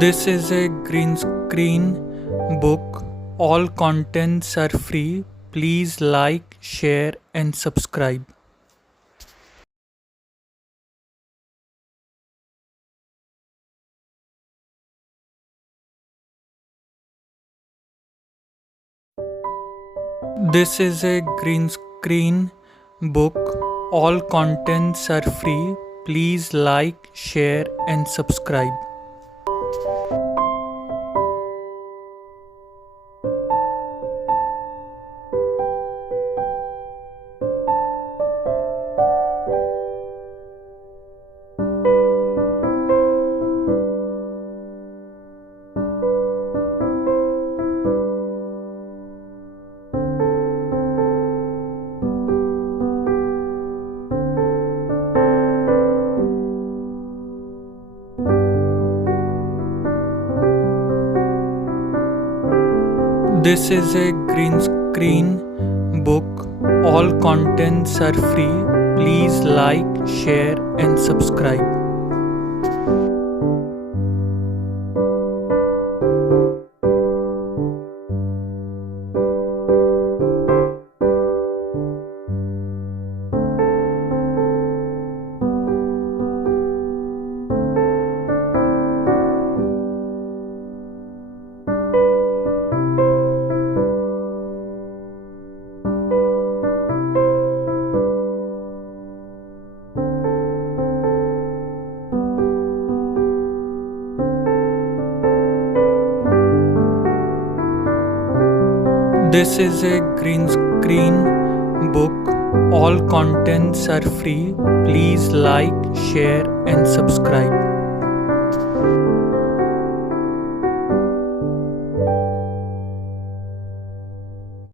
This is a green screen book. All contents are free. Please like, share, and subscribe. This is a green screen book. All contents are free. Please like, share, and subscribe. This is a green screen book. All contents are free. Please like, share, and subscribe. This is a green screen book. All contents are free. Please like, share, and subscribe.